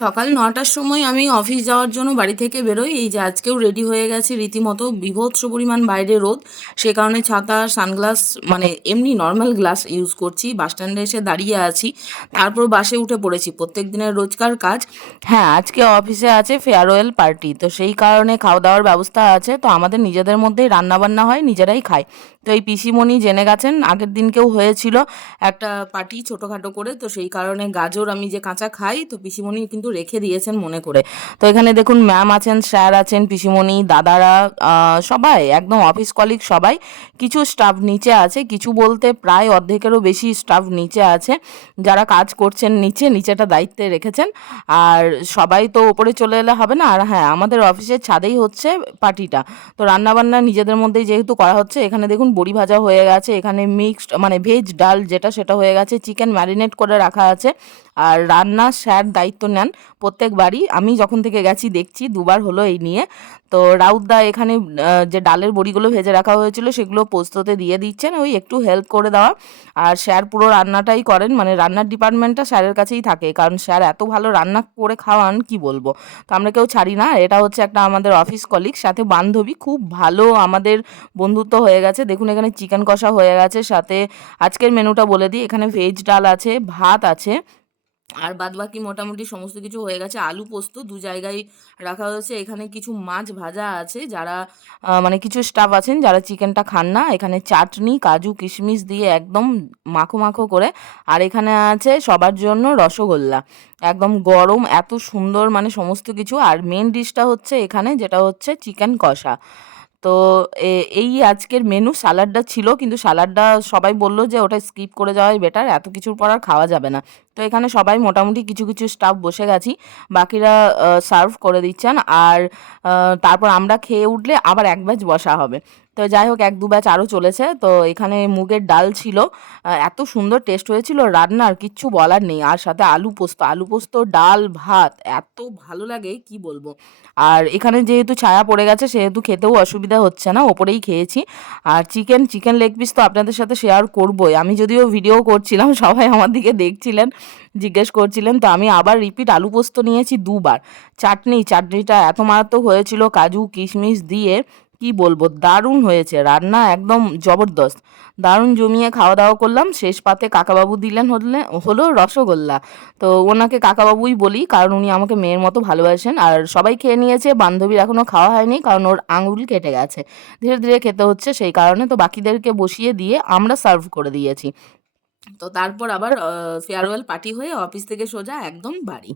সকাল নটার সময় আমি অফিস যাওয়ার জন্য বাড়ি থেকে বেরোই। এই যে আজকেও রেডি হয়ে গেছি রীতিমতো বিভৎস পরিমাণ বাইরে রোদ। সে কারণে ছাতা, সানগ্লাস মানে এমনি নর্মাল গ্লাস ইউজ করছি। বাস স্ট্যান্ডে এসে দাঁড়িয়ে আছি। তারপর বাসে উঠে পড়েছি। প্রত্যেক দিনের রোজকার কাজ। হ্যাঁ আজকে অফিসে আছে ফেয়ারওয়েল পার্টি তো সেই কারণে খাওয়া দাওয়ার ব্যবস্থা আছে। তো আমাদের নিজেদের মধ্যেই রান্নাবান্না হয়, নিজেরাই খাই তো এই পিসিমণি জেনে গেছেন, আগের দিনকেও হয়েছিল একটা পার্টি ছোটোখাটো করে। তো সেই কারণে গাজর আমি যে কাঁচা খাই, তো পিসিমণি কিন্তু রেখে দিয়েছেন মনে করে। তো এখানে দেখুন ম্যাম আছেন স্যার আছেন, পিসিমণি, দাদারা সবাই, একদম অফিস কলিগ সবাই। কিছু স্টাফ নিচে আছে, কিছু বলতে প্রায় অর্ধেকেরও বেশি স্টাফ নিচে আছে। যারা কাজ করছেন নিচে, নিচেটা দায়িত্বে রেখেছেন। আর সবাই তো ওপরে চলে এলে হবে না। আর হ্যাঁ আমাদের অফিসের ছাদেই হচ্ছে পার্টিটা। তো রান্নাবান্না নিজেদের মধ্যেই যেহেতু করা হচ্ছে, এখানে দেখুন, বড়ি ভাজা হয়ে গেছে, এখানে মিক্সড মানে ভেজ ডাল যেটা সেটা হয়ে গেছে চিকেন ম্যারিনেট করে রাখা আছে। আর রান্না স্যার দায়িত্ব নেন। প্রত্যেকবারই আমি যখন থেকে গেছি, দেখছি, দুবার হলো এই নিয়ে। তো রাউতদা এখানে যে ডালের বড়িগুলো ভেজে রাখা হয়েছিল, সেগুলো পোস্ততে দিয়ে দিচ্ছেন। ওই একটু হেল্প করে দেওয়া। আর স্যার পুরো রান্নাটাই করেন। মানে রান্নার ডিপার্টমেন্টটা স্যারের কাছেই থাকে। কারণ স্যার এত ভালো রান্না করে খাওয়ান, কি বলব? তো আমরা কেউ ছাড়ি না। এটা হচ্ছে একটা আমাদের অফিস কলিগ সাথে বান্ধবী। খুব ভালো আমাদের বন্ধুত্ব হয়ে গেছে। দেখুন, এখানে চিকেন কষা হয়ে গেছে। সাথে আজকের মেনুটা বলে দিই। এখানে ভেজ ডাল আছে, ভাত আছে। আর বাদবাকি মোটামুটি সমস্ত কিছু হয়ে গেছে। আলু পোস্ত দু জায়গায় রাখা হয়েছে। এখানে কিছু মাছ ভাজা আছে। যারা মানে কিছু স্টাফ আছেন, যারা চিকেনটা খান না, এখানে চাটনি, কাজু, কিশমিশ দিয়ে একদম মাখো মাখো করে। আর এখানে আছে সবার জন্য রসগোল্লা। একদম গরম, এত সুন্দর মানে সমস্ত কিছু। আর মেন ডিশটা হচ্ছে এখানে, যেটা হচ্ছে চিকেন কষা। তো এই আজকের মেনু সালাডটা ছিল, কিন্তু সালাডটা সবাই বলল যে ওটা স্কিপ করে যাওয়াই বেটার এত কিছুর পর আর খাওয়া যাবে না। তো এখানে সবাই মোটামুটি কিছু কিছু স্টাফ বসে গেছি। বাকিরা সার্ভ করে দিচ্ছেন। আর তারপর আমরা খেয়ে উঠলে আবার এক ব্যাচ বসা হবে। তো যাই হোক, এক দু ব্যাচ আরও চলেছে। তো এখানে মুগের ডাল ছিল। এত সুন্দর টেস্ট হয়েছিল। রান্নার কিচ্ছু বলার নেই। আর সাথে আলু পোস্ত। আলু পোস্ত, ডাল, ভাত। এত ভালো লাগে, কি বলব? আর এখানে যেহেতু ছায়া পড়ে গেছে, সেহেতু খেতেও অসুবিধা হচ্ছে না। ওপরেই খেয়েছি। আর চিকেন চিকেন লেগ পিস তো আপনাদের সাথে শেয়ার করবোই। আমি যদিও ভিডিও করছিলাম, সবাই আমার দিকে দেখছিলেন। জিজ্ঞেস করছিলেন, তো আমি আবার রিপিট আলু পোস্ত নিয়েছি দুবার। চাটনি, চাটনিটা এত মারাত্মক হয়েছিল, কাজু, কিশমিশ দিয়ে কি বলব, দারুণ হয়েছে, রান্না একদম জবরদস্ত। দারুণ জমিয়ে খাওয়া দাওয়া করলাম, শেষ পাতে কাকাবাবু দিলেন হলে, হলো রসগোল্লা। তো ওনাকে কাকাবাবুই বলি, কারণ উনি আমাকে মেয়ের মতো ভালোবাসেন, আর সবাই খেয়ে নিয়েছে, বান্ধবীর এখনও খাওয়া হয়নি, কারণ ওর আঙুল কেটে গেছে। ধীরে ধীরে খেতে হচ্ছে সেই কারণে, তো বাকিদেরকে বসিয়ে দিয়ে আমরা সার্ভ করে দিয়েছি। তো তারপর আবার ফেয়ারওয়েল পার্টি হয়ে অফিস থেকে সোজা একদম বাড়ি।